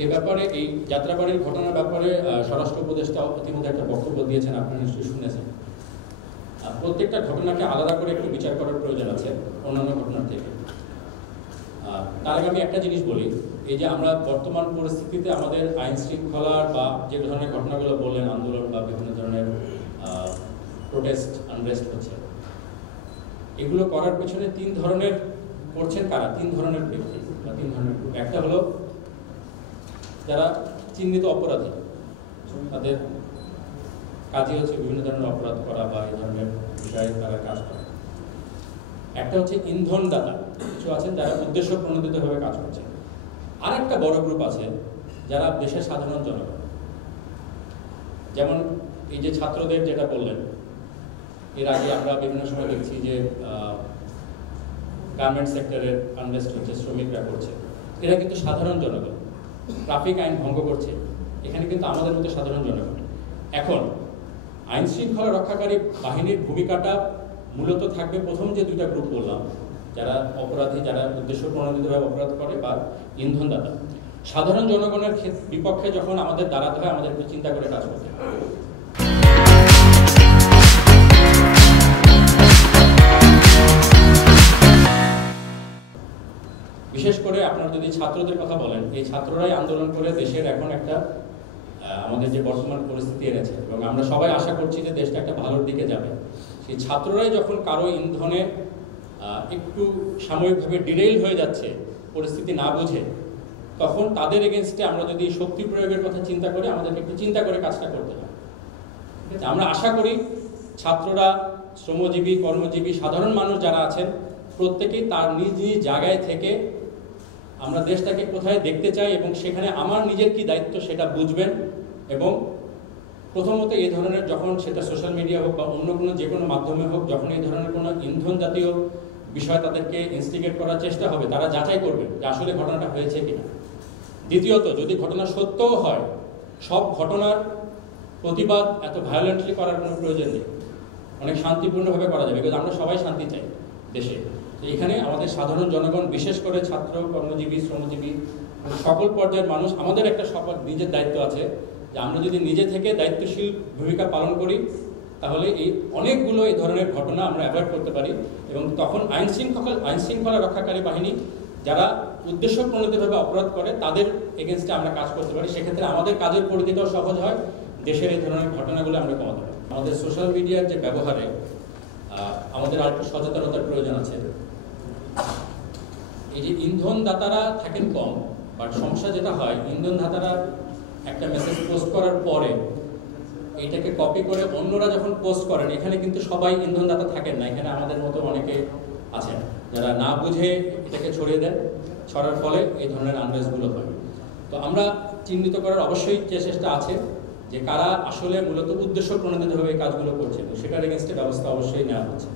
এ ব্যাপারে এই যাত্রাবাড়ির ঘটনার ব্যাপারে স্বরাষ্ট্র উপদেষ্টা ইতিমধ্যে একটা বক্তব্য দিয়েছেন, আপনারা নিশ্চয়ই শুনেছেন। প্রত্যেকটা ঘটনাকে আলাদা করে একটু বিচার করার প্রয়োজন আছে অন্যান্য ঘটনার থেকে। তার আগে আমি একটা জিনিস বলি, এই যে আমরা বর্তমান পরিস্থিতিতে আমাদের আইন শৃঙ্খলার বা যে ধরনের ঘটনাগুলো বললেন, আন্দোলন বা বিভিন্ন ধরনের প্রোটেস্ট আনরেস্ট হচ্ছে, এগুলো করার পেছনে তিন ধরনের করছেন কারা, তিন ধরনের ব্যক্তি বা তিন ধরনের গ্রুপ। একটা হলো যারা চিহ্নিত অপরাধী, তাদের কাজই হচ্ছে বিভিন্ন ধরনের অপরাধ করা বা এই ধরনের বিষয়ে তারা কাজ করে। একটা হচ্ছে ইন্ধনদাতা, কিছু আছেন যারা উদ্দেশ্য প্রণোদিতভাবে কাজ করছে। আর একটা বড় গ্রুপ আছে যারা দেশের সাধারণ জনগণ, যেমন এই যে ছাত্রদের যেটা বললেন, এর আগে আমরা বিভিন্ন সময় দেখছি যে গার্মেন্ট সেক্টরের আনরেস্ট হচ্ছে, শ্রমিকরা করছে, এরা কিন্তু সাধারণ জনগণ, ট্রাফিক আইন ভঙ্গ করছে, এখানে কিন্তু আমাদের মতো সাধারণ জনগণ। এখন আইন শৃঙ্খলা রক্ষাকারী বাহিনীর ভূমিকাটা মূলত থাকবে প্রথম যে দুইটা গ্রুপ বললাম, যারা অপরাধী, যারা উদ্দেশ্য প্রণোদিতভাবে অপরাধ করে, বা ইন্ধনদাতা। সাধারণ জনগণের বিপক্ষে যখন আমাদের দাঁড়াতে হয়, আমাদের একটু চিন্তা করে কাজ করতে হয়। বিশেষ করে আপনারা যদি ছাত্রদের কথা বলেন, এই ছাত্ররাই আন্দোলন করে দেশের এখন একটা আমাদের যে বর্তমান পরিস্থিতি এনেছে, এবং আমরা সবাই আশা করছি যে দেশটা একটা ভালোর দিকে যাবে। সেই ছাত্ররাই যখন কারো ইন্ধনে একটু সাময়িকভাবে ডিরেইল হয়ে যাচ্ছে, পরিস্থিতি না বুঝে, তখন তাদের এগেনস্টে আমরা যদি শক্তি প্রয়োগের কথা চিন্তা করি, আমাদেরকে একটু চিন্তা করে কাজটা করতে হয়। ঠিক আছে, আমরা আশা করি ছাত্ররা, শ্রমজীবী, কর্মজীবী, সাধারণ মানুষ যারা আছেন, প্রত্যেকেই তার নিজ নিজ জায়গায় থেকে আমরা দেশটাকে কোথায় দেখতে চাই এবং সেখানে আমার নিজের কি দায়িত্ব সেটা বুঝবেন। এবং প্রথমত এই ধরনের যখন সেটা সোশ্যাল মিডিয়া হোক বা অন্য কোনো যে কোনো মাধ্যমে হোক, যখন এই ধরনের কোনো ইন্ধন জাতীয় বিষয় তাদেরকে ইনস্টিগেট করার চেষ্টা হবে, তারা যাচাই করবেন যে আসলে ঘটনাটা হয়েছে কিনা। দ্বিতীয়ত, যদি ঘটনা সত্যও হয়, সব ঘটনার প্রতিবাদ এত ভায়োলেন্টলি করার কোনো প্রয়োজন নেই, অনেক শান্তিপূর্ণভাবে করা যাবে, কিন্তু আমরা সবাই শান্তি চাই দেশে। এখানে আমাদের সাধারণ জনগণ, বিশেষ করে ছাত্র, কর্মজীবী, শ্রমজীবী, সকল পর্যায়ের মানুষ, আমাদের একটা নিজের দায়িত্ব আছে যে আমরা যদি নিজে থেকে দায়িত্বশীল ভূমিকা পালন করি, তাহলে এই অনেকগুলো এই ধরনের ঘটনা আমরা অ্যাভয়েড করতে পারি। এবং তখন আইন শৃঙ্খলা রক্ষাকারী বাহিনী যারা উদ্দেশ্য প্রণোদিতভাবে অপরাধ করে, তাদের এগেনস্টে আমরা কাজ করতে পারি। সেক্ষেত্রে আমাদের কাজের পরিধিটাও সহজ হয়, দেশের এই ধরনের ঘটনাগুলো আমরা কমাতে পারি। আমাদের সোশ্যাল মিডিয়ার যে ব্যবহারে আমাদের আর একটু সচেতনতার প্রয়োজন আছে। এই যে ইন্ধনদাতারা থাকেন কম, বাট সমস্যা যেটা হয়, ইন্ধনদাতারা একটা মেসেজ পোস্ট করার পরে এইটাকে কপি করে অন্যরা যখন পোস্ট করেন, এখানে কিন্তু সবাই ইন্ধনদাতা থাকেন না। এখানে আমাদের মতো অনেকে আছেন যারা না বুঝে এটাকে ছড়িয়ে দেন, ছড়ার ফলে এই ধরনের আনরেস্টগুলো হয়। তো আমরা চিহ্নিত করার অবশ্যই চেষ্টা আছে যে কারা আসলে মূলত উদ্দেশ্য প্রণোদিতভাবে এই কাজগুলো করছে, তো সেটার এগেনস্টে ব্যবস্থা অবশ্যই নেওয়া হচ্ছে।